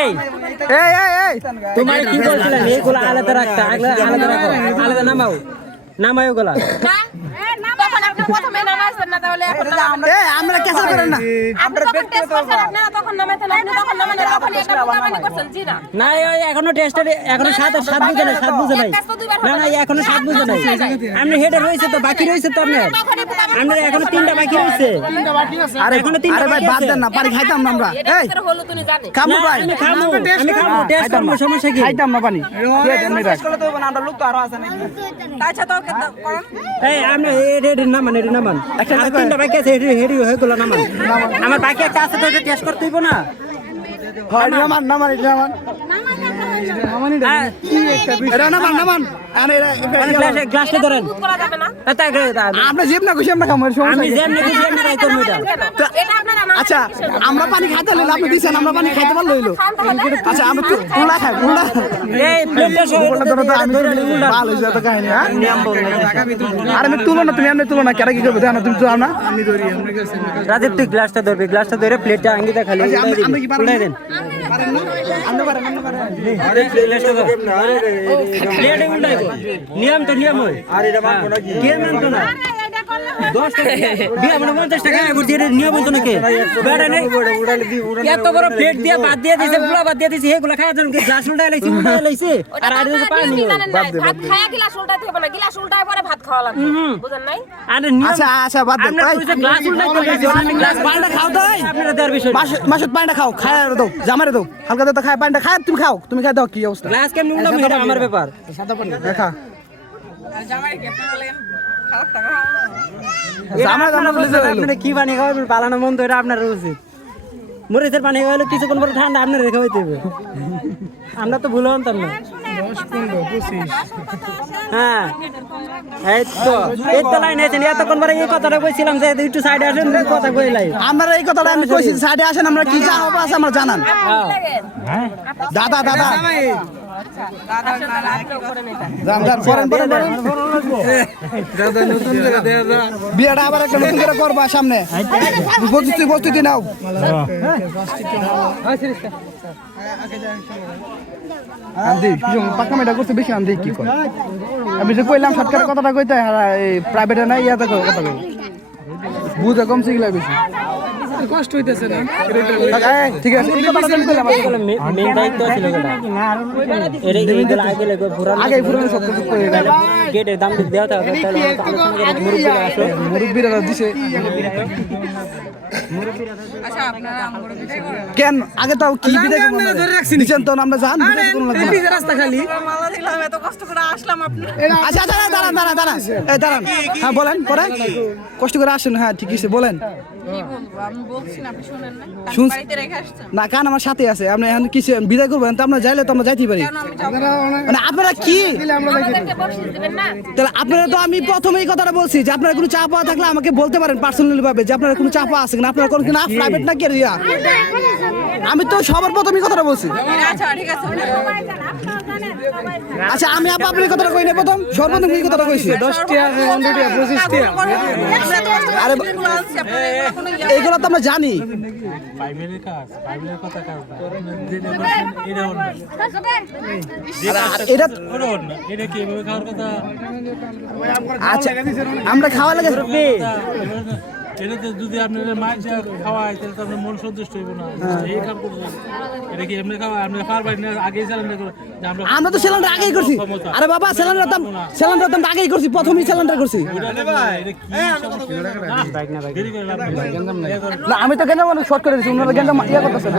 এই তোমার কি বলছিলেন এইগুলো আলাদা রাখতে আলাদা নামাও নামাও ওগুলা আমরা ক্যান্সেল করেন না না এখনো টেস্টের এখনো সাত বুঝে নাই না না এখনো 7 বুঝে নাই আপনি হেডে রয়েছে তো বাকি রয়েছে তো আপনার এখনো 3টা বাকি রয়েছে আরে এখনো 3টা ভাই বাদ দেন না পারি খাইতাম না আমরা এই খামু ভাই আমি খামু টেস্ট করব সমস্যা কি খাইতাম না পানি টেস্ট করলে তো হবে না আমরা লোক তো আরো আছে নাকি আচ্ছা তো করুন এই আপনি এডি নামান একটা 3টা বাকি আছে হেডি হয়ে গেল নামান আমার বাকি একটা আছে তো এটা টেস্ট করতে হইব না হয় নামান গ্লাসটা ধরেন আমরা যেম না খুশি আমরা খামু আমি যেম না খুশি আমরা রাইতাম এটা আচ্ছা আমরা পানি খাইতে হইলো আপনি দিছেন আমরা পানি খাইতে পারলো হইলো আচ্ছা আমরা তো উলা খাই উলা এই প্লেটটা ভালো হইছে তো কাহিনী হ্যাঁ আরে আমি তুলো না তুমি এমনি তুলো না কেরা কি করবে জানো তুমি তুলো না আমি ধরি আমরা কাছে রাজীব তুই গ্লাসটা ধরে প্লেটটা আঙ্গিটা খালি উড়াই দেন আরে প্লেটটা ধর প্লেটে উড়াই নিয়ম তো নিয়ম হয় আরে এটা মানবো না কি কে মানতো না 10 টাকা বিয়া মানে 50 টাকা করছি এর নিয়ম তো নাকি বেড়া নেই এত বড় প্লেট দিয়ে বাদ দিয়ে দিয়েছে পুরো বাদ দিয়ে দিয়েছে এগুলা খাওয়ার জন্য গ্লাস উল্টাই লাইছে আর আর পানি ভাত খায়া গ্লাস উল্টাইতে হবে না গ্লাস উল্টায় পরে ভাত খাওয়া লাগবে বুঝেন নাই আরে আচ্ছা বাদ দেন ভাই গ্লাস উল্টাইতে লাইছে আমি গ্লাস পানিটা খাও তো আপনারা দেওয়ার বিষয় মাসুদ পানিটা খাও খায় দাও জামারে দাও হালকা দাও খায় পানিটা খায় তুমি খাও তুমি খাই দাও কি অবস্থা গ্লাস কেমন উল্টাবো এটা আমার ব্যাপার সাদা পানি দেখা জামাই কেটে বলেন খাওয়া জামাই বলে আপনি কি পানি খাওয়াবেন পালানো মন তো এটা আপনার উচিত মরিচের পানি খাওয়ালে কিছুক্ষণ পরে ঠান্ডা আপনার রেখে হইতে হবে আমরা তো ভুলে আনতাম না 10 15 25 হ্যাঁ এই তো লাইন আছে এতক্ষণ পরে এই কথাটা কইছিলাম যে একটু সাইডে আসেন কথা কইলাই আমরা এই কথাটা আমি কইছি সাইডে আসেন আমরা কি জানাবো আছে আমরা জানান দাদা বিয়েটা আবার একটা নতুন করে করবা সামনে প্রস্তুতি নাও পাকা মেটা করতে বেশি আন্দি কি করে আমি যে কইলাম সরকারের কথাটা কইতে প্রাইভেটে নাই ইয়াতে কথা কই বুঝা কম শিখলা বেশি কষ্ট হইতেছে না ঠিক আছে এই কথাটা আমি কইলাম মেন দায়িত্ব ছিল আগে পুরানো সব কিছু করে গেল গেটের দাম দেওয়া থাকে তাহলে মুরব্বিরা আসো মুরব্বিরা দিছে আচ্ছা আপনারা আমগো বিদায় করেন কেন আগে তাও কি বিদায় করব না ধরে রাখছি নিছেন তো আমরা জান বিদায় করব না এই রাস্তা খালি মালা দিলাম এত কষ্ট করে আসলাম আপনি আচ্ছা দাঁড়ান হ্যাঁ বলেন পরে কষ্ট করে আসেন হ্যাঁ ঠিক আছে বলেন কি বলবো আমি বলছি না আপনি শুনেন না শুন- বাড়িতে রেখে আসছেন না কান আমার সাথে আছে আপনি এখন কি বিদায় করবেন তো আমরা যাইলে তো আমরা যাইতেই পারি কেন আমি যাবো মানে আপনারা কি আমাদেরকে বকশিশ দিবেন না তাহলে আপনারা তো আমি প্রথমেই কথাটা বলছি যে আপনারা কোনো চাপা থাকলে আমাকে বলতে পারেন পার্সোনালি ভাবে যে আপনারা কোনো চাপা আছে কিনা আপনারা কোনো কিনা প্রাইভেট না কেরিয়া আমি তো সবার প্রথমেই কথাটা বলছি আচ্ছা ঠিক আছে আচ্ছা আমি আপনার কথাটা কই না প্রথম সর্বপ্রথম এই কথাটা কইছি 10 টিয়া 15 টিয়া 25 টিয়া আরে এইগুলো তো আমরা জানি এটা আচ্ছা আমরা খাওয়া লাগে এটা তো যদি আপনাদের মাছ খাওয়ায় তাহলে তো আপনার মন সন্তুষ্ট হইব না এই কাম করছেন এটা কি এমনি খাওয়া আপনি পারবেন না আগেই সিলিন্ডার করে যে আমরা তো সিলিন্ডার আগেই করছি আরে বাবা সিলিন্ডার দাম আগেই করছি প্রথমেই সিলিন্ডার করছি না আমি তো গেঞ্জাম শর্ট করে দিছি ওনারা গেঞ্জাম ইয়া করতেছে না